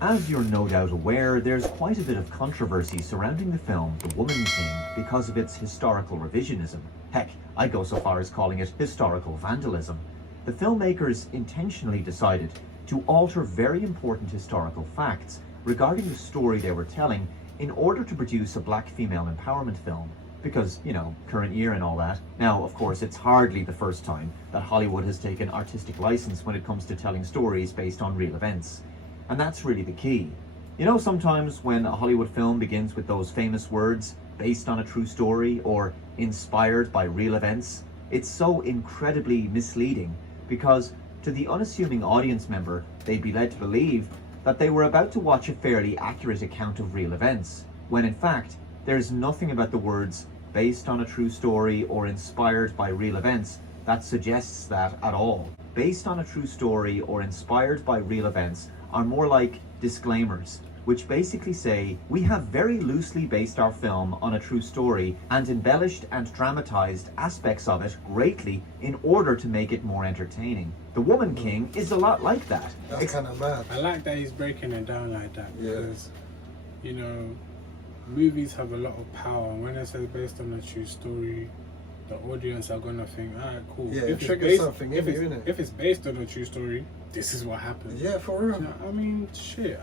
As you're no doubt aware, there's quite a bit of controversy surrounding the film The Woman King because of its historical revisionism. Heck, I'd go so far as calling it historical vandalism. The filmmakers intentionally decided to alter very important historical facts regarding the story they were telling in order to produce a black female empowerment film. Because, you know, current year and all that. Now, of course, it's hardly the first time that Hollywood has taken artistic license when it comes to telling stories based on real events. And that's really the key. You know, sometimes when a Hollywood film begins with those famous words, based on a true story or inspired by real events, it's so incredibly misleading because to the unassuming audience member, they'd be led to believe that they were about to watch a fairly accurate account of real events, when in fact, there's nothing about the words based on a true story or inspired by real events that suggests that at all. Based on a true story or inspired by real events are more like disclaimers, which basically say, we have very loosely based our film on a true story and embellished and dramatized aspects of it greatly in order to make it more entertaining. The Woman King is a lot like that. That's kind of mad. I like that he's breaking it down like that Yeah. because, you know, movies have a lot of power, and when it says based on a true story, the audience are gonna think, alright, cool. Yeah, if it it's triggers based, something if in it's, you, innit? if it's based on a true story, this is what happened. Yeah, for real. You know, I mean, shit.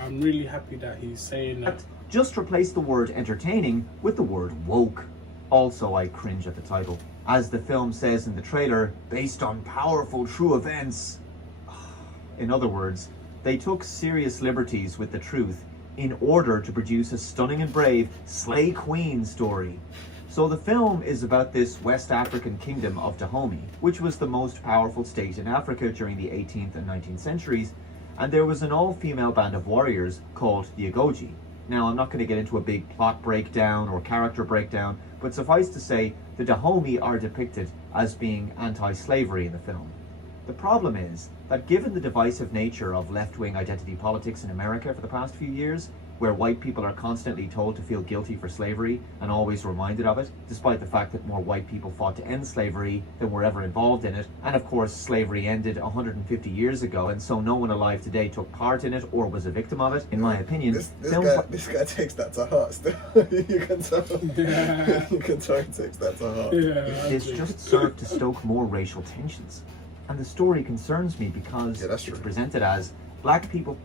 I'm really happy that he's saying that. Just replace the word entertaining with the word woke. Also, I cringe at the title. As the film says in the trailer, based on powerful true events. In other words, they took serious liberties with the truth in order to produce a stunning and brave Slay Queen story. So the film is about this West African kingdom of Dahomey, which was the most powerful state in Africa during the 18th and 19th centuries, and there was an all-female band of warriors called the Agoji. Now, I'm not going to get into a big plot breakdown or character breakdown, but suffice to say, the Dahomey are depicted as being anti-slavery in the film. The problem is that given the divisive nature of left-wing identity politics in America for the past few years, where white people are constantly told to feel guilty for slavery and always reminded of it, despite the fact that more white people fought to end slavery than were ever involved in it, and of course slavery ended 150 years ago, and so no one alive today took part in it or was a victim of it, in my opinion. This guy takes that to heart still. You can tell. Yeah. You can tell he takes that to heart. Yeah, This just served to stoke more racial tensions. And the story concerns me because Yeah, that's it's true. presented as black people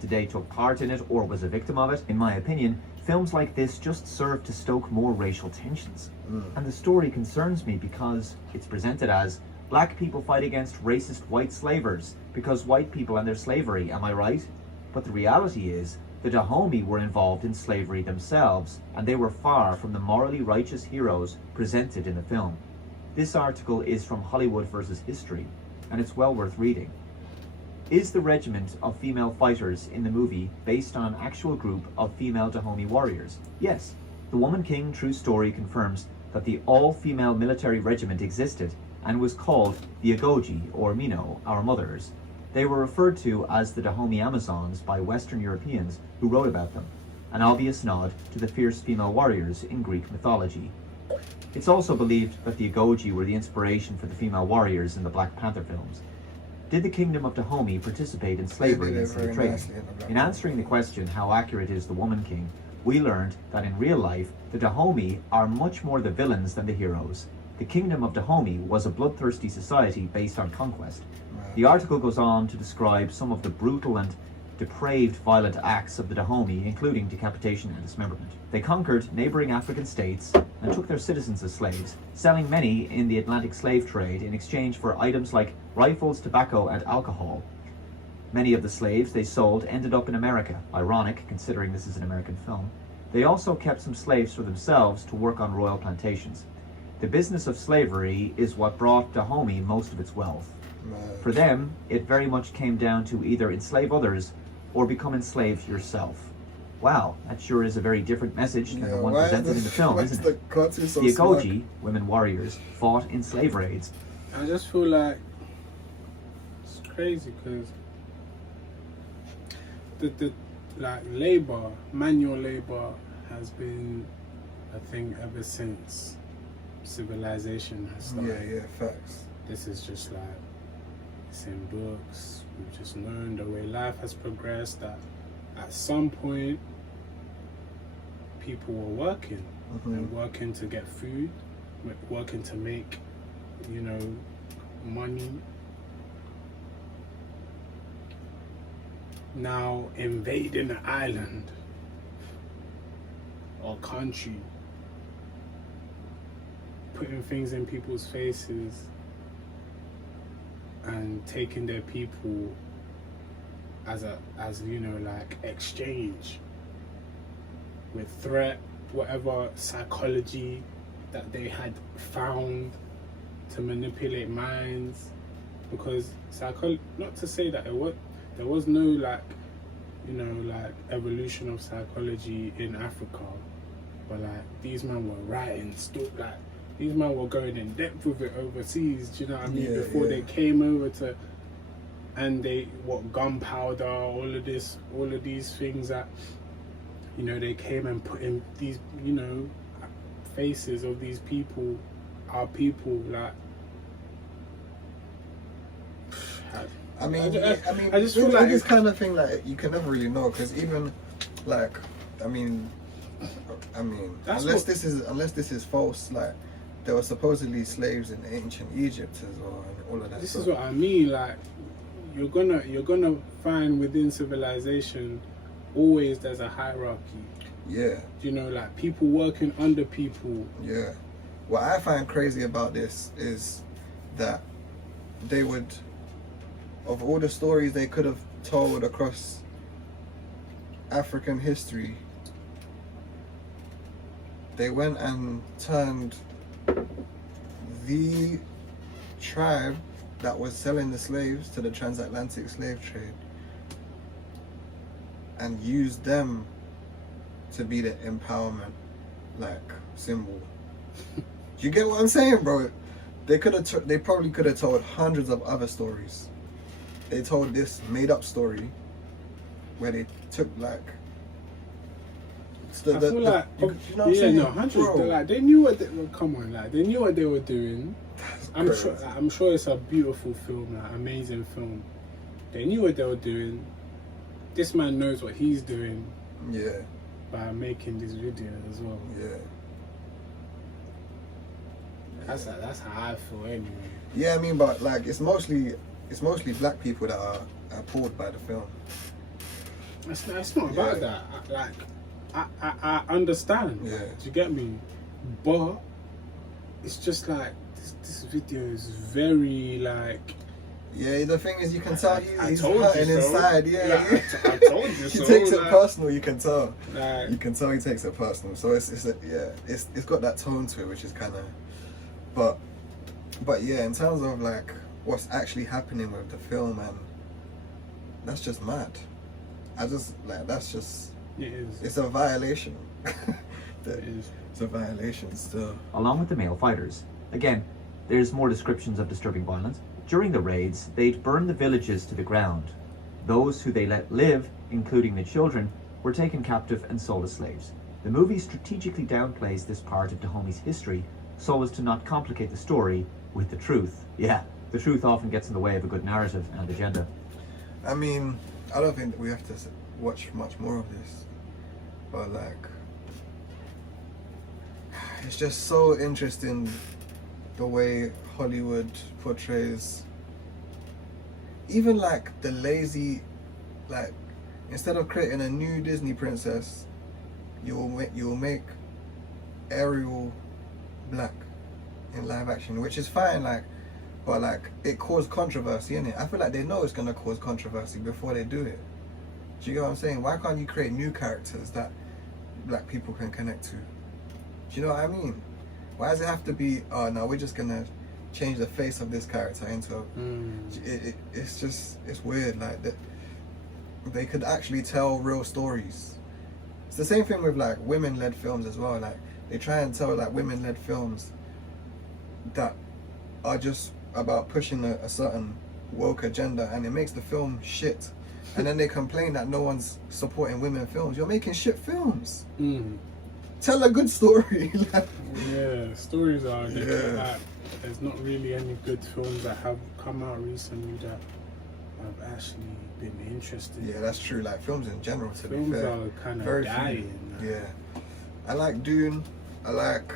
today took part in it or was a victim of it. In my opinion, films like this just serve to stoke more racial tensions. And the story concerns me because it's presented as black people fight against racist white slavers because white people and their slavery, am I right? But the reality is, the Dahomey were involved in slavery themselves, and they were far from the morally righteous heroes presented in the film. This article is from Hollywood versus History, and it's well worth reading. Is the regiment of female fighters in the movie based on an actual group of female Dahomey warriors? Yes. The Woman King true story confirms that the all-female military regiment existed and was called the Agoji, or Mino, our mothers. They were referred to as the Dahomey Amazons by Western Europeans who wrote about them, an obvious nod to the fierce female warriors in Greek mythology. It's also believed that the Agoji were the inspiration for the female warriors in the Black Panther films. Did the Kingdom of Dahomey participate in slavery and slave trading? In answering the question, how accurate is the Woman King, we learned that in real life, the Dahomey are much more the villains than the heroes. The Kingdom of Dahomey was a bloodthirsty society based on conquest. The article goes on to describe some of the brutal and depraved violent acts of the Dahomey, including decapitation and dismemberment. They conquered neighboring African states and took their citizens as slaves, selling many in the Atlantic slave trade in exchange for items like rifles, tobacco, and alcohol. Many of the slaves they sold ended up in America, ironic considering this is an American film. They also kept some slaves for themselves to work on royal plantations. The business of slavery is what brought Dahomey most of its wealth. For them, it very much came down to either enslave others or become enslaved yourself. Wow, that sure is a very different message than the one presented in the film, isn't it? The Agoji, women warriors, fought in slave raids. I just feel like it's crazy because the like labor, manual labor, has been a thing ever since civilization has started. Yeah, facts. This is just like, it's in books. We've just known the way life has progressed that at some point people were working and working to get food, working to make, you know, money. Now invading an island or country, putting things in people's faces and taking their people as you know, like exchange with threat, whatever psychology that they had found to manipulate minds. Because not to say that there was no, like, you know, like evolution of psychology in Africa, but like these men were writing stuff, like these men were going in depth with it overseas, do you know what I mean? Before they came over to, and they, gunpowder, all of these things that, you know, they came and put in these, you know, faces of these people, our people, like. I mean, I just feel like this kind of thing, like, you can never really know, because even, like, I mean, unless this is false, like, there were supposedly slaves in ancient Egypt as well, and all of that. This is what I mean, like, you're gonna find within civilization always there's a hierarchy. Yeah. You know, like people working under people. Yeah. What I find crazy about this is that they would, of all the stories they could have told across African history, they went and turned the tribe that was selling the slaves to the transatlantic slave trade and used them to be the empowerment, like, symbol. Do you get what I'm saying, bro? They probably could have told hundreds of other stories. They told this made-up story where they took, like, I feel like, you know what I'm saying? no, hundreds. Like, they knew what they were. Come on, like, they knew what they were doing. I'm sure it's a beautiful film, like, amazing film. They knew what they were doing. This man knows what he's doing. Yeah. By making this video as well. Yeah. That's how I feel anyway. Yeah, I mean, but like it's mostly black people that are appalled by the film. It's not about that. I understand. Yeah. Do you get me? But it's just like this video is very like. Yeah, the thing is, you can tell he's told hurting you so. inside. Yeah, I told you he so. takes it personal. You can tell. Like, you can tell he takes it personal. So it's got that tone to it, which is kind of. But yeah, in terms of like what's actually happening with the film, and that's just mad. That's just. It is. It's a violation. It is. It's a violation still. Along with the male fighters. Again, there's more descriptions of disturbing violence. During the raids, they'd burn the villages to the ground. Those who they let live, including the children, were taken captive and sold as slaves. The movie strategically downplays this part of Dahome's history so as to not complicate the story with the truth. Yeah, the truth often gets in the way of a good narrative and agenda. I mean, I don't think that we have to watch much more of this, but like, it's just so interesting the way Hollywood portrays even like the lazy, like, instead of creating a new Disney princess, you will make Ariel black in live action, which is fine, like, but like it caused controversy, innit? I feel like they know it's gonna cause controversy before they do it. Do you get what I'm saying? Why can't you create new characters that black people can connect to? Do you know what I mean? Why does it have to be, oh no, we're just gonna change the face of this character into it's just, it's weird, like that they could actually tell real stories. It's the same thing with like women-led films as well. Like they try and tell like women-led films that are just about pushing a certain woke agenda, and it makes the film shit. And then they complain that no one's supporting women films. You're making shit films. tell a good story. Like, Yeah, stories are different. Yeah. Like, there's not really any good films that have come out recently that I've actually been interested yeah, that's true. Like films in general, to Films be fair. are kind of Very few. dying. Like. Yeah. I like Dune. I like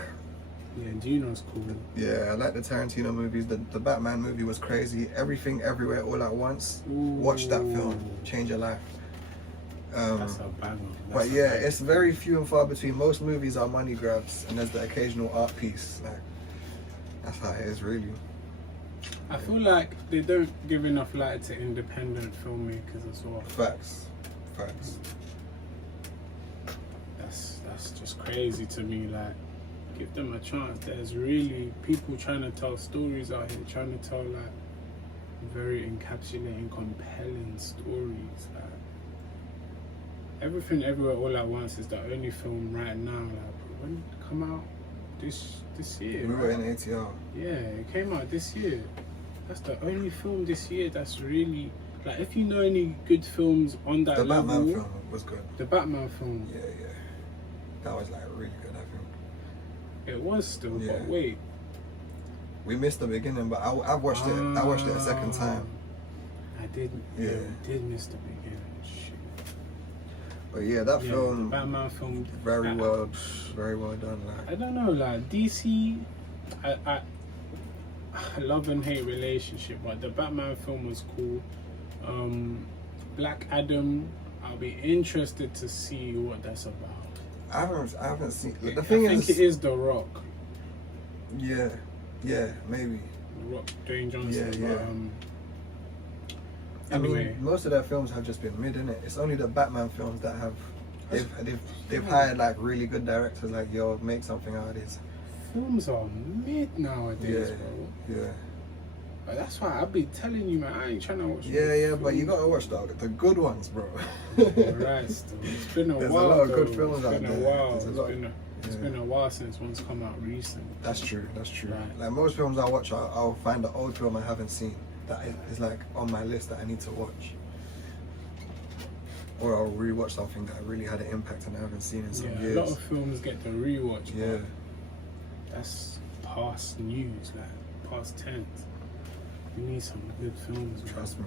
Duno's cool. I like the Tarantino movies. The Batman movie was crazy. Everything Everywhere All at Once. Watch that film. Change your life. That's a banger. But yeah, it's very few and far between. Most movies are money grabs, and there's the occasional art piece. Like that's how it is, really. I feel like they don't give enough light to independent filmmakers as well. Facts. That's just crazy to me. Like, give them a chance. There's really people trying to tell stories out here, trying to tell like very encapsulating, compelling stories. Like, Everything Everywhere All at Once is the only film right now. Like, when did it come out? This year. We were right? in ATL. Yeah, it came out this year. That's the only film this year that's really like. If you know any good films on that The level, Batman film was good. the Batman film, Yeah. That was like really good, I think. it was still. Yeah. But wait, We missed the beginning, but I watched it. I watched it a second time. I did. Yeah. Did miss the beginning. Shit. But yeah, that Yeah, film the Batman film, very well done. I Like don't know, like DC, I love and hate relationship, but the Batman film was cool. Black Adam, I'll be interested to see what that's about. I haven't seen. The I thing think is, it is The Rock. yeah, maybe. The Rock, Dwayne Johnson. Yeah. But, anyway, I mean, most of their films have just been mid, innit? It's only the Batman films that have. They've hired like really good directors, like yo, make something out of this. films are mid nowadays, bro. Yeah. But that's why I be telling you, man. I ain't trying to watch. Yeah, but you gotta watch the good ones, bro. Right, still. It's been a There's while. a lot of though. good films out It's been there. a while. There's a lot. It's been a while since one's come out recent. That's true. Right. Like most films I watch, I'll find an old film I haven't seen that is like on my list that I need to watch. Or I'll rewatch something that really had an impact and I haven't seen in some years. A lot of films get the rewatch. Yeah. But that's past news, like past tense. We need some good films. Man. Trust me.